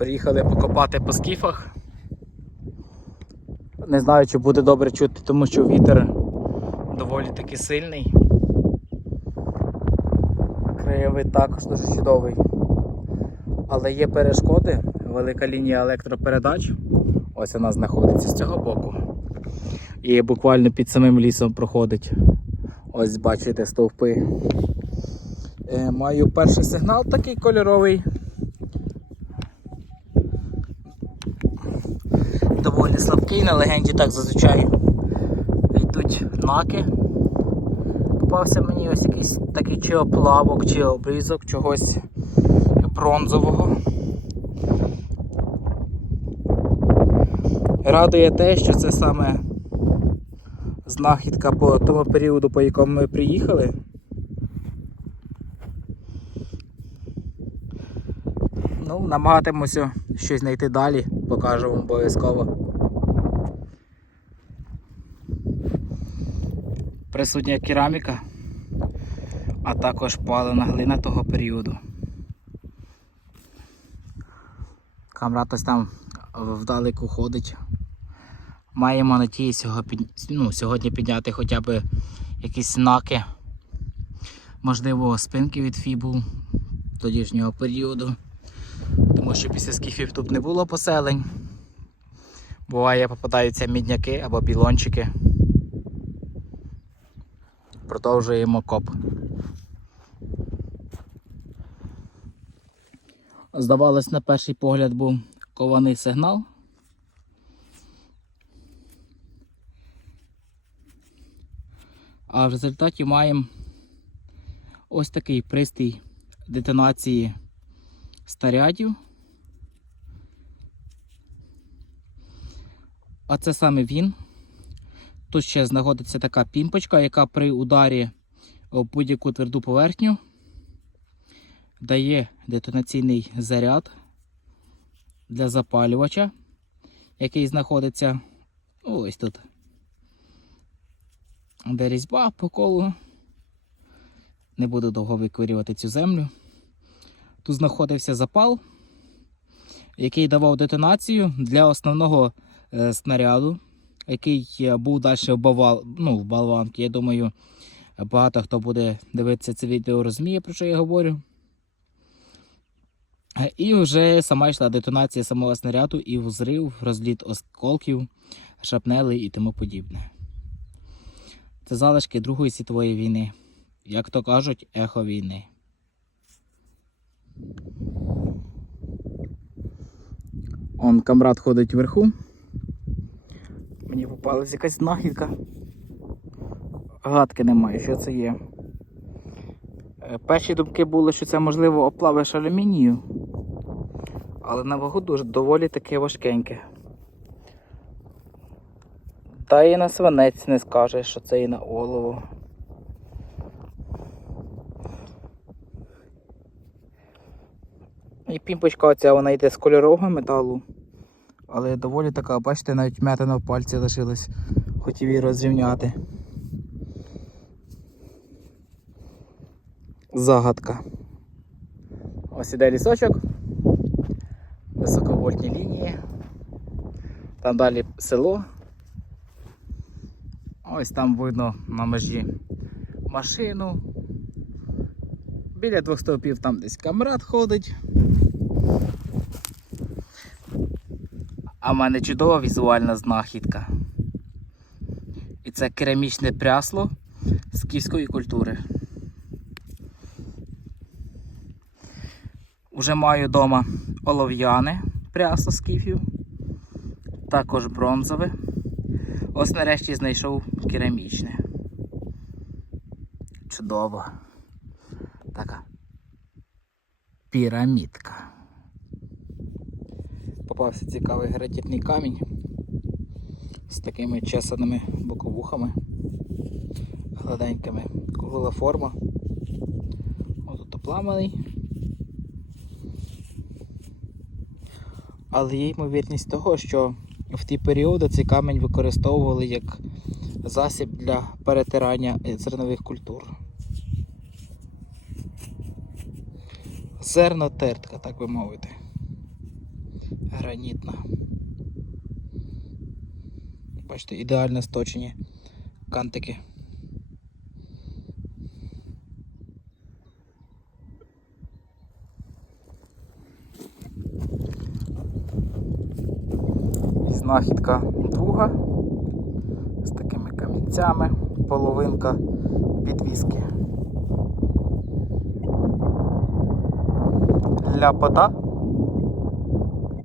Приїхали покопати по скіфах. Не знаю, чи буде добре чути, тому що вітер доволі таки сильний. Краєвид також дуже чудовий. Але є перешкоди, велика лінія електропередач. Ось вона знаходиться з цього боку. І буквально під самим лісом проходить. Ось бачите стовпи. Е, маю перший сигнал такий кольоровий. Доволі слабкий, на легенді так зазвичай йдуть наки. Попався мені ось якийсь такий чи оплавок, чи обрізок чогось бронзового. Радує те, що це саме знахідка по тому періоду, по якому ми приїхали. Ну, намагатимуся щось знайти далі, покажу вам обов'язково. Присутня кераміка, а також палена глина того періоду. Камрат ось там вдалеку ходить. Маємо надії сього під... ну, сьогодні підняти хоча б якісь знаки, можливо, спинки від фібул тодішнього періоду. Тому що після скіфів тут не було поселень. Буває, попадаються мідняки або білончики. Продовжуємо коп. Здавалось, на перший погляд був кований сигнал. А в результаті маємо ось такий пристрій детонації снарядів. А це саме він. Тут ще знаходиться така пімпочка, яка при ударі в будь-яку тверду поверхню дає детонаційний заряд для запалювача, який знаходиться ось тут. Де різьба по колу. Не буду довго викорювати цю землю. Тут знаходився запал, який давав детонацію для основного е, снаряду, який е, був далі в, бавал, ну, в болванки. Я думаю, багато хто буде дивитися це відео, розуміє, про що я говорю. Е, І вже сама йшла детонація самого снаряду і взрив, розліт осколків, шапнели і тому подібне. Це залишки Другої світової війни. Як то кажуть, ехо війни. Он камрад ходить вверху. Мені попалась якась знахідка. Гадки немає, що це є. Е, Перші думки були, що це можливо оплавиш алюмінію, але на вагу дуже доволі таке важкеньке. Та і на свинець не скажеш, що це і на олово. І пімпочка оця вона йде з кольорового металу. Але доволі така, бачите, навіть м'ятина в пальці лишилась. Хотів її розрівняти. Загадка. Ось іде лісочок. Високовольтні лінії. Там далі село. Ось там видно на межі машину. Біля двох стовпів там десь камрад ходить. А в мене чудова візуальна знахідка. І це керамічне прясло скіфської культури. Уже маю вдома олов'яне прясло скіфів, також бронзове. Ось нарешті знайшов керамічне. Чудово. Така пірамідка. Попався цікавий гранітний камінь з такими чесаними боковухами, гладенькими, кругла форма. Ось тут опламаний. Але є ймовірність того, що в ті періоди цей камінь використовували як засіб для перетирання зернових культур. Зернотертка, так би мовити. Гранітна. Бачите, ідеально сточені кантики. Знахідка друга з такими камінцями, половинка підвіски. Ляпота.